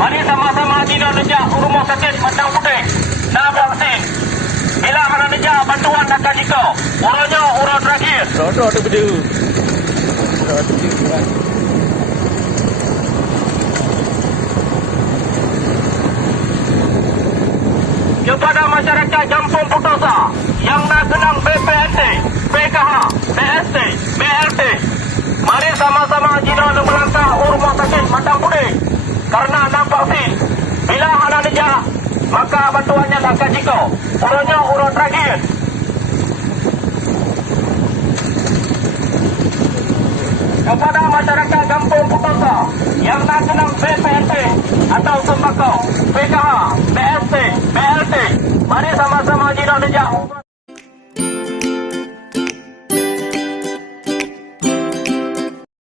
Mari sama-sama kita lejak ke rumah sakit Padang Putih. Nak vaksin. Bila mana lejak bantuan akan jika. Urutnya urut terakhir. Rodo tu benda. Kepada masyarakat Jampung Putosa yang nak kenang BPNT, PKH, PST, BLT, mari sama-sama kita melangkah ke rumah sakit Padang Putih karena nak vaksin. Bila ada lejak, maka bantuannya akan jika. Urutnya urut terakhir. Kepada masyarakat